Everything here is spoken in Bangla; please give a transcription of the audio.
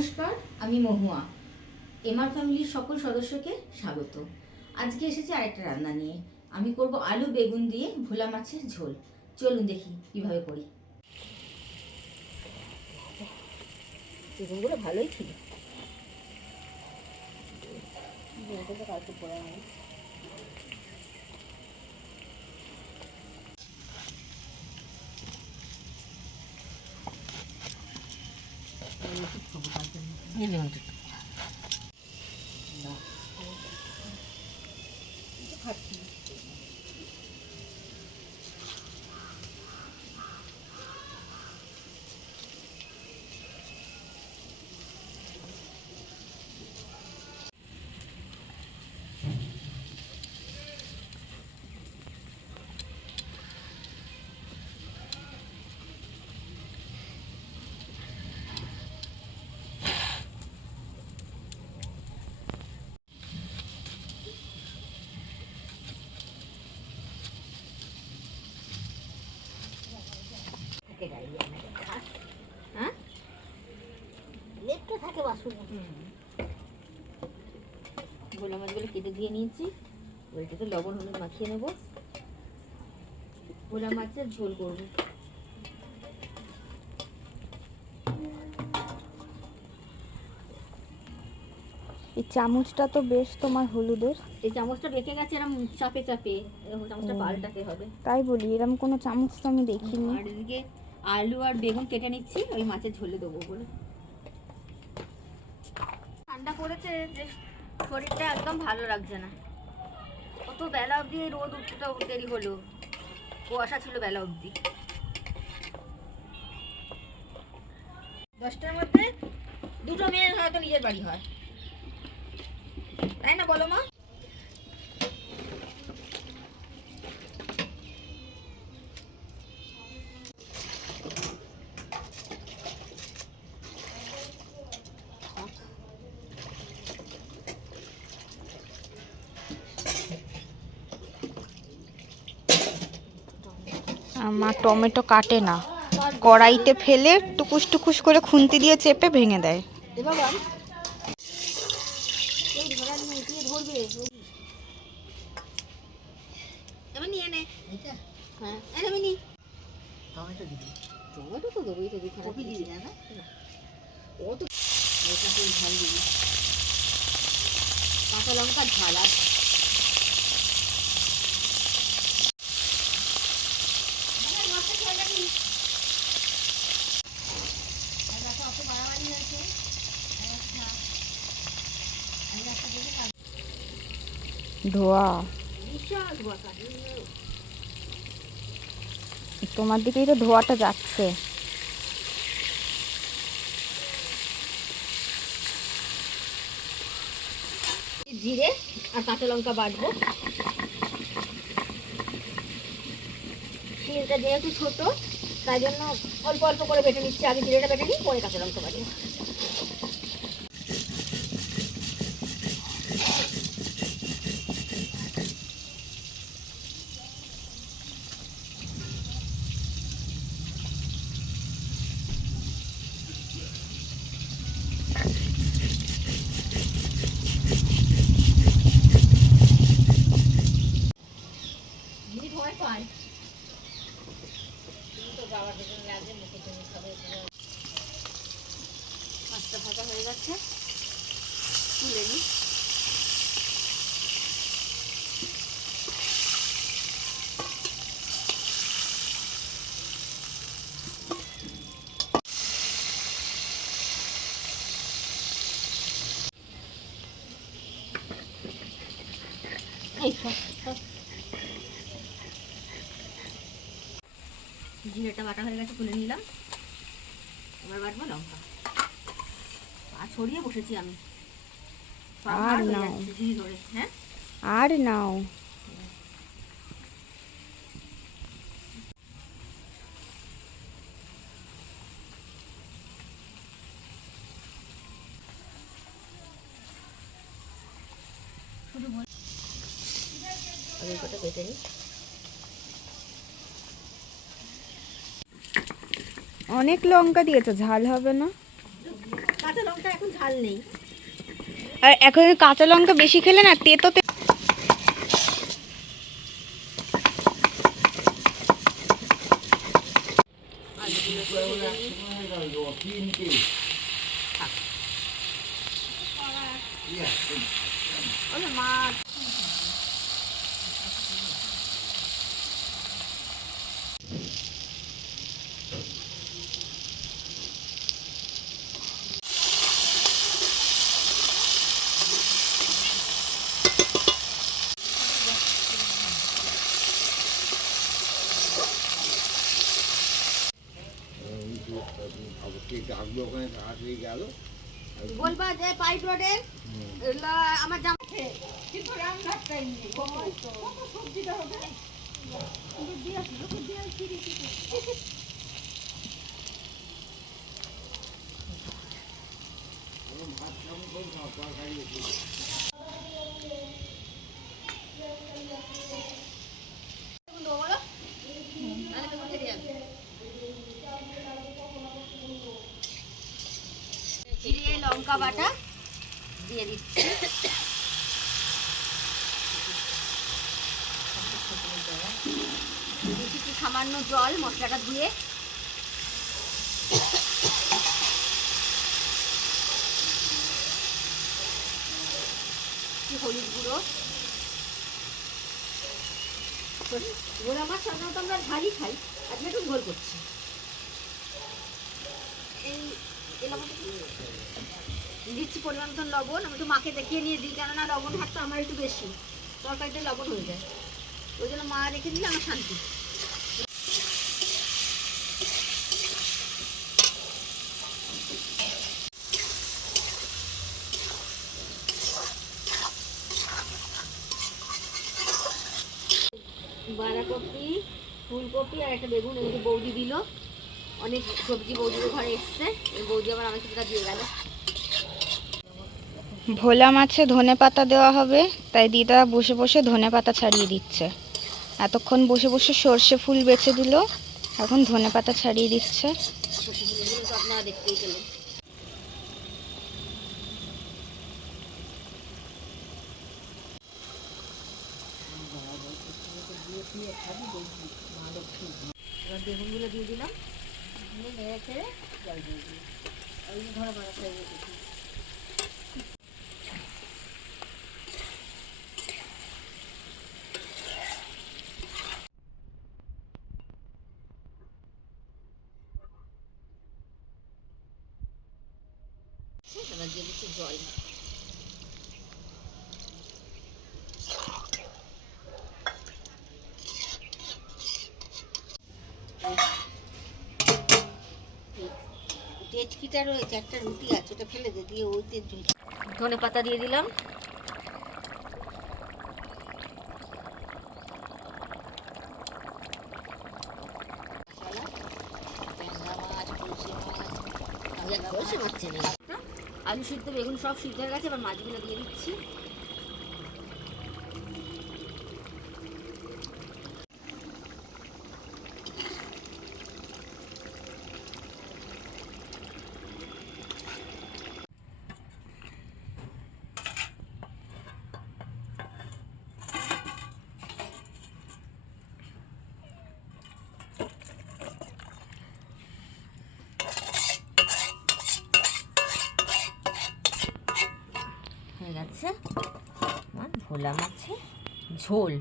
নমস্কার, আমি মহুয়া। এমআর ফ্যামিলির সকল সদস্যকে স্বাগত। আজকে এসেছি আরেকটা রান্না নিয়ে। আমি করব আলু বেগুন দিয়ে ভোলা মাছের ঝোল। চলুন দেখি কিভাবে করি। বেগুনগুলো ভালোই ছিল। কালকে পড়া নেই। ভোলা মাছগুলো কেটে দিয়ে নিয়েছি। ওইটাতে লবণ হলুদ মাখিয়ে নেব। ভোলা মাছের ঝোল করবো। এই চামচটা তো বেশ তোমার হলুদের। এই চামচটা বেঁকে গেছে, এরকম চাপে চাপে এরকম চামচটা পাল্টাতে হবে। তাই বলি, এরকম কোনো চামচ তো আমি দেখিনি। আর এদিকে আলু আর বেগুন কেটে নিচ্ছি ওই মাছের ঝোলে দেবো বলে। ঠান্ডা পড়েছে যে শরীরটা একদম ভালো লাগছে না। কত বেলা অবধি রোদ উঠতে দেরি হলো, কুয়াশা ছিল বেলা অবধি। 10টার মধ্যে দুটো মেয়ের হয়তো নিজের বাড়ি হয়, তাই না বলো মা? মা টমেটো কাটে না, কড়াইতে ফেলে টুকুস টুকুস করে খুন্তি দিয়ে চেপে ভেঙে দেয়। নিয়ে নে। হ্যাঁ, টমেটো দিবি। টমেটো তো দেবোই, তো দুখানা কপি দিবি না? ও তো ঝাল দিবি, কাঁচা লঙ্কা ঝাল। আর ধোয়া তোমার দিকেই তো ধোয়াটা যাচ্ছে। জিরে আর কাঁচা লঙ্কা বাটবো। শিলটা যেহেতু ছোট তাই জন্য অল্প অল্প করে বেটে নিচ্ছি। আগে জিরেটা বেটে নিই, পরে কাঁচা লঙ্কা বাটবো। মাছটা ভাজা হয়ে গেছে, তুলে নিই। জিরেটা বাটা হয়ে গেছে, তুলে নিলাম। এবার বাটবো লঙ্কা। আর ছড়িয়ে বসেছি আমি। আর নাও, ঝিরি ধরে। হ্যাঁ, আর নাও। শুধু কটা বেটে নিই। অনেক লঙ্কা দিয়েছো, ঝাল হবে না? কাঁচা লঙ্কা এখন ঝাল নেই। আর এখন কাঁচা লঙ্কা বেশি খেলে না তেতো মাছ বলবা যে পাইপ রোডের আমার জামা কিন্তু রান্নার টাইম নেই। কত সবজিটা হবে জিরে লঙ্কা বাটা দিয়ে দিচ্ছি। দিচ্ছি একটু সামান্য জল মশলাটা ধুয়ে। হলুদ গুঁড়ো। গোলা মাছ সাধারণত আমরা ঝালই খাই, আজকে একটু ঝোল করছি। এই দিচ্ছি পরিমাণ মতন লবণ। আমি একটু মাকে দেখিয়ে নিয়ে দিই, কেননা লবণ ভাতটা আমার একটু বেশি, তরকারিতে লবণ হয়ে যায়, ওই জন্য মা রেখে দিলে আমার শান্তি। বাঁধাকপি, ফুলকপি আর একটা বেগুন এগুলো বৌদি দিল। অনেক সবজি বৌদির ঘরে এসছে, এই বৌদি আবার আমাকে কিছুটা দিয়ে গেল। ভোলা মাছে ধনেপাতা দেওয়া হবে, তাই দিদা বসে বসে ধনেপাতা ছাড়িয়ে দিচ্ছে। এতক্ষণ বসে বসে সর্ষে ফুল বেছে দিল, এখন ধনেপাতা ছাড়িয়ে দিচ্ছে। তো আপনারা দেখতেই পেলেন। এবার বেগুনগুলো দিয়ে দিলাম, দিয়ে নেড়ে ছেড়ে জল দিয়ে দিই। ওই ধরে মারা খাই রেখেছি। এবার দিয়ে দিচ্ছি জল। তেজকিটা রয়েছে, একটা রুটি আছে, ওটা ফেলে দিয়ে ওই তেজ ধনে পাতা দিয়ে দিলাম। আলু সিদ্ধ বেগুন সব সিদ্ধ হয়ে গেছে, এবার মাছগুলো দিয়ে দিচ্ছি। হয়ে গেছে আমার ভোলা মাছের ঝোল।